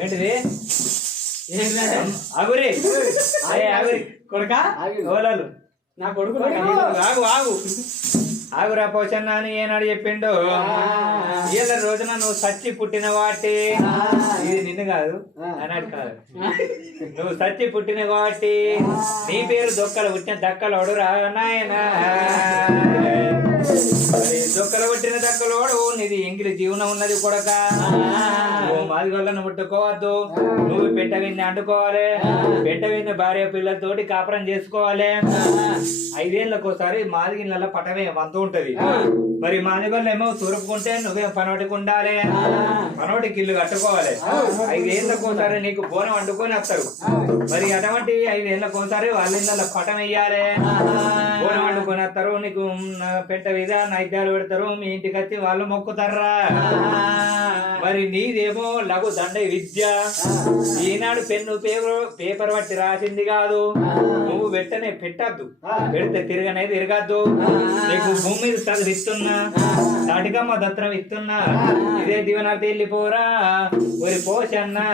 ఏంటిది ఆగురి ఆగురి కొడుక ఓలాలు నా కొడుకు ఆగు ఆగు ఆగురా పోచన్న అని ఏనాడు చెప్పిండు ఇవాళ రోజున నువ్వు సచ్చి పుట్టిన వాటి ఇది నిన్ను కాదు అన్నాడు కాదు నువ్వు సచ్చి పుట్టిన కాబట్టి నీ పేరు దొక్కలు పుట్టిన దక్కలోడు రా నాయనా దొక్కలు పుట్టిన దక్కలోడు నీది ఎంగిలి జీవనం ఉన్నది కొడక నువ్వు మాది వల్లను ముట్టుకోవద్దు నువ్వు పెట్ట విన్ని అంటుకోవాలి పెట్ట విన్ని భార్య పిల్లలతోటి కాపురం చేసుకోవాలి 5 ఏళ్ళకోసారి మాది గిన్నెల పటమే వంతు ఉంటది మరి మాది వల్ల ఏమో తూరుపుకుంటే నువ్వే పనోటికి ఉండాలి పనోటికి ఇల్లు కట్టుకోవాలి 5 ఏళ్ళకోసారి నీకు బోనం వండుకొని వస్తారు మరి అటువంటి 5 ఏళ్ళకోసారి వాళ్ళ ఇళ్ళ పటం వేయాలి బోనం వండుకొని వస్తారు నీకు పెట్ట మీద నైద్యాలు పెడతారు మీ ఇంటికి వచ్చి వాళ్ళు మొక్కుతారా మరి నీదేమో లఘు దండ విద్య ఈనాడు పెన్ను పేపర్ పట్టి రాసింది కాదు నువ్వు వెంటనే పెట్టద్దు పెడితే తిరగనే తిరగద్దు నీకు భూమి మీద చదువు ఇస్తున్నా తాటికమ్మ దత్రం ఇస్తున్నా ఇదే దీవెనాలు వెళ్ళిపోరా ఒరి పోషన్నా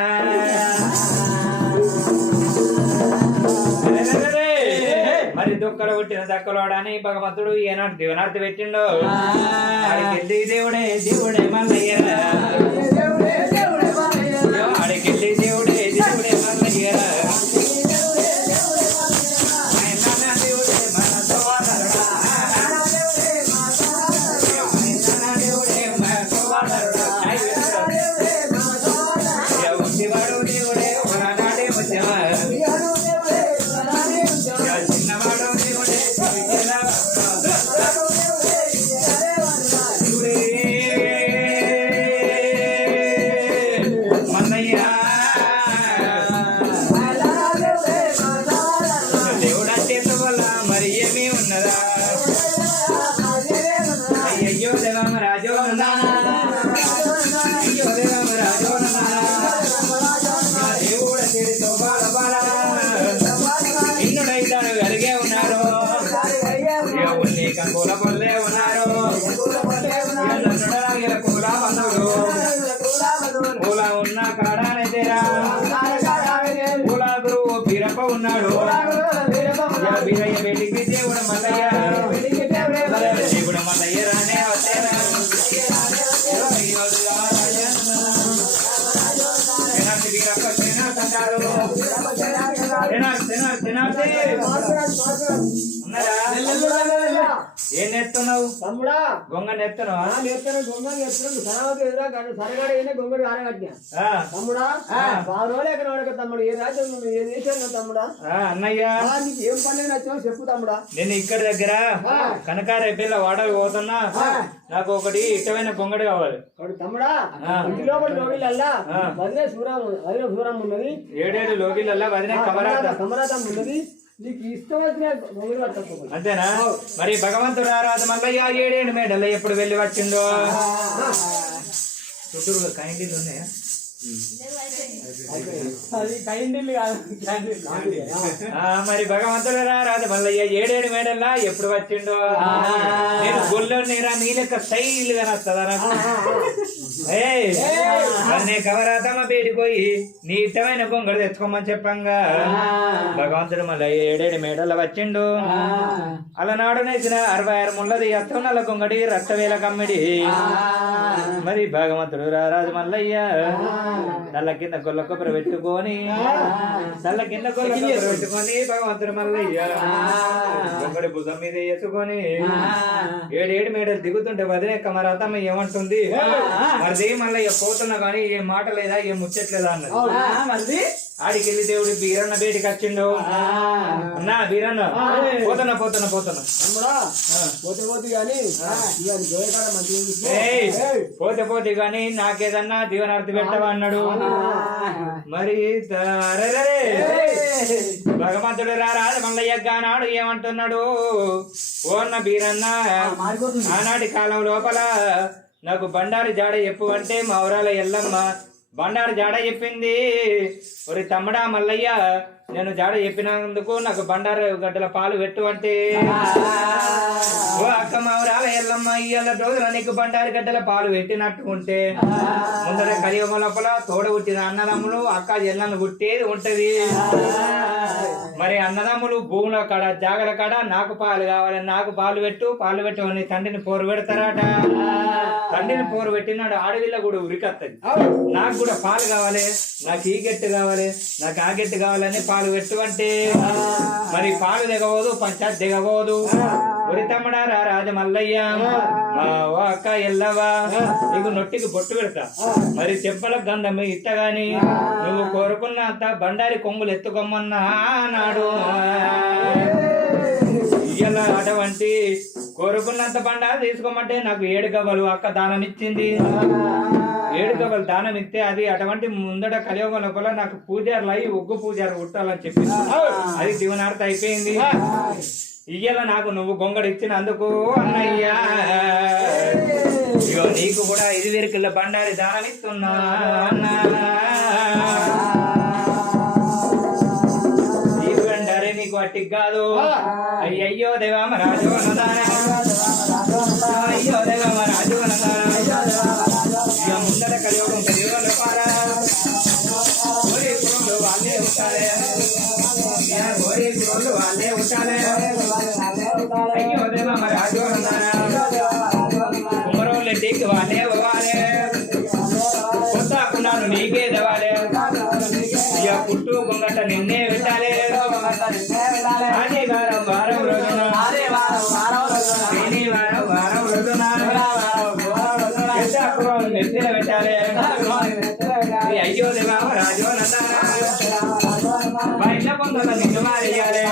మరి దుక్కలు పుట్టిన దక్కలోడని భగవంతుడు ఏనాడు దీవనార్థి పెట్టిండు ఆడికెళ్ళి దేవుడే దేవుడే మల్లయ్య ఆడికెళ్ళి దేవుడే దేవుడే మల్లయ్య ఉన్న కాడానైతేరా పూలా గురువు బీరప్ప ఉన్నాడు బీరయ్య బేటికి దేవుడు మల్లయ్య దేవుడు మల్లయ్య రానే వచ్చేరా బీరప్ప తినాడు ఏం నేర్తున్నావు తమ్ముడా గొంగ నేర్తున్నావా గొంగ నేర్తున్నాడు సరగాడ గొంగడు ఆరగట్టినా తమ్ముడా 6 రోజులు ఎక్కడ వాడక తమ్ముడు ఏ రాజ్యం ఏ దేశంలో తమ్ముడా అన్నయ్య నీకు ఏం పని నచ్చావు చెప్పు తమ్ముడా నేను ఇక్కడ దగ్గర కనకారేపల్లి వాడకు పోతున్నా నాకు ఒకటి ఇష్టమైన గొంగడు కావాలి తమ్ముడా ఇంటిలో లోగిళ్ళల్లా వదిలే సూరం ఉన్నది 7 లోగిళ్ళల్లా వదిలే కమరాతం ఉన్నది నీకు ఇష్టం వచ్చిన అంతేనా మరి భగవంతుడు ఆరాధ మల్లయ్య 7 మేడలు ఎప్పుడు వెళ్ళి వచ్చిందో చుట్టూరుగా కైండిల్లు ఉన్నాయా మరి భగవంతుడు ఆరాధ మల్లయ్య 7 మేడల్లా ఎప్పుడు వచ్చిండో నేను గుళ్ళో నేరా నీ లెక్క స్టైల్ గా వస్తుందా నాకు కవరాతమ్మ బయటిపోయి నీ ఇష్టమైన గొంగడు తెచ్చుకోమని చెప్పంగా భగవంతుడు మళ్ళీ 7 మేడల్లో వచ్చిండు అలనాడు నేసిన 66 ముళ్ళది అత్తం నల్ల గొంగడి రక్తవేల కమ్మిడి మరి భగవంతుడు రారాజు మల్లయ్య తల్ల కింద గొల్ల కొబ్బరి పెట్టుకొని భగవంతుడు మల్లయ్య గొంగడి భుజం మీద వేసుకొని 7 మేడలు దిగుతుంటే వదిలే కమరాతమ్మ ఏమంటుంది మరి మల్లయ్య పోతున్నా కానీ ఏ మాట లేదా ఏ ముచ్చట్లేదా అన్నది ఆడికెళ్ళి దేవుడు బీరన్న బయటికి వచ్చిండు అన్నా బీరన్న పోతున్నా పోతే గాని నాకేదన్నా దీవనార్థి పెట్టవా అన్నాడు మరి భగవంతుడు రారాజు మల్లయ్య గానాడు ఏమంటున్నాడు ఓన్న బీరన్న ఆనాటి కాలం లోపల నాకు బండారి జాడ చెప్పు అంటే మా ఊరాల ఎల్లమ్మ బండారు జాడ చెప్పింది ఒరి తమ్ముడా మల్లయ్య నేను జాడ చెప్పినందుకు నాకు బండారు గడ్డల పాలు పెట్టు అంటే ఎల్లమ్మ ఇయ్యాల రోజున నీకు బండారి గడ్డల పాలు పెట్టినట్టు ఉంటే ముందర కలియుగం లోపల తోడ పుట్టిన అన్నదమ్ములు అక్క చెల్లెలను పుట్టేది ఉంటది. మరి అన్నదమ్ములు భూముల కాడ జాగల కాడ నాకు పాలు కావాలి, నాకు పాలు పెట్టి తండ్రిని పోరు పెడతారట. తండ్రిని పోరు పెట్టినాడు ఆడవిల్ల కూడా ఉరికత్తది. నాకు కూడా పాలు కావాలి, నాకు ఈ గట్టి కావాలి, నాకు ఆ గట్టి కావాలని పాలు పెట్టు అంటే మరి పాలు దిగబోదు, పంచాయత్ దిగబోదు. ఒరి తమ్ముడా రా రాజమల్లయ్య, మా అక్క ఎల్లవా నీకు నొట్టికి బొట్టు పెడతా, మరి చెప్పల గంధం ఇత్తగాని నువ్వు కోరుకున్నంత బండారి కొంగులు ఎత్తుకోమన్నా నాడు. ఇయ్యాల అటువంటి కోరుకున్నంత బండారు తీసుకోమంటే నాకు 7 గవ్వలు అక్క దానం ఇచ్చింది. 7 గవ్వలు దానం ఇస్తే అది అటువంటి ముందట కలియుగం లోపల నాకు పూజారులు అయ్యి ఒగ్గు పూజారు కుట్టాలని చెప్పింది. అది దివనార్త అయిపోయింది. ఇయ్యాల నాకు నువ్వు గొంగడు ఇచ్చినందుకు అన్నయ్యా, ఇగో నీకు కూడా 5 వెరికిళ్ళ బండారి దానం ఇస్తున్నా అన్నా. ఈ బండారి నీకు అట్టికి కాదు. అయ్యయ్యో దేవామ రాజు అన్నదాన, అయ్యో దేవామ రాజు అన్నదాన. ఇక ముందట కలియుగం కలియుగంలో పారా గోరి పురంలో వాళ్ళే ఉంటారే, గోరి పురంలో వాళ్ళే ఉంటారే. అయ్యో దేవామ రాజు అన్నదాన, కుమరోళ్ళెడ్డికి వాళ్ళే పోవాలే, కొత్తాకున్నాను నీకే దేవాలే. ఇక పుట్టు గుంగట నిన్నే పెట్టాలి. ఆదివారం వారం రోజున, శనివారం వారం రోజున నెత్తిన పెట్టాలి. అయ్యో దేవామ రాజు అన్నదాన, బయట పొందల నిన్ను మారేయాలి,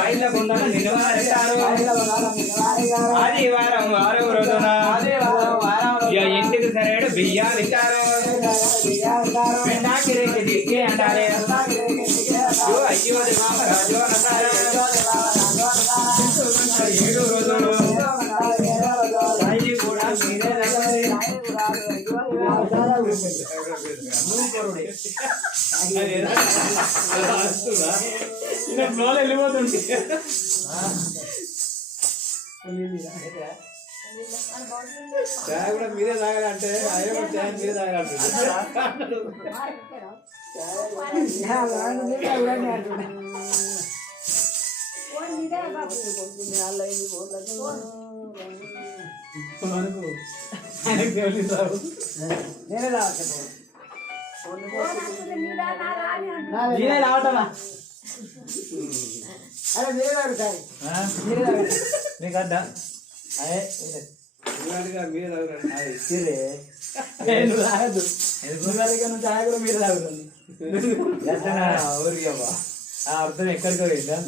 బయట పొందల నిన్ను మారేస్తారు. ఆదివారం వారం రోజున ఇంటికి సరైన బియ్యాలు ఇచ్చారు. పెండాకిరికి దిక్కే అంటారే. అయ్యో దేవామ రాజు అన్నదాన, 7 రోజులు కూడా మీరే వెళ్ళిపోతుంది. చాయ్ కూడా మీరే తాగాలంటే అయ్యో చాయ్ మీరే తాగాలంటే నేనే రావటమా? అరే మీరే తాగుతాయి, మీకు అడ్డా అదే మీరే తాగదు. నువ్వు ఛాయ్ కూడా మీరే తాగుతుంది. ఊరికి అర్థం ఎక్కడికి పోయిందా?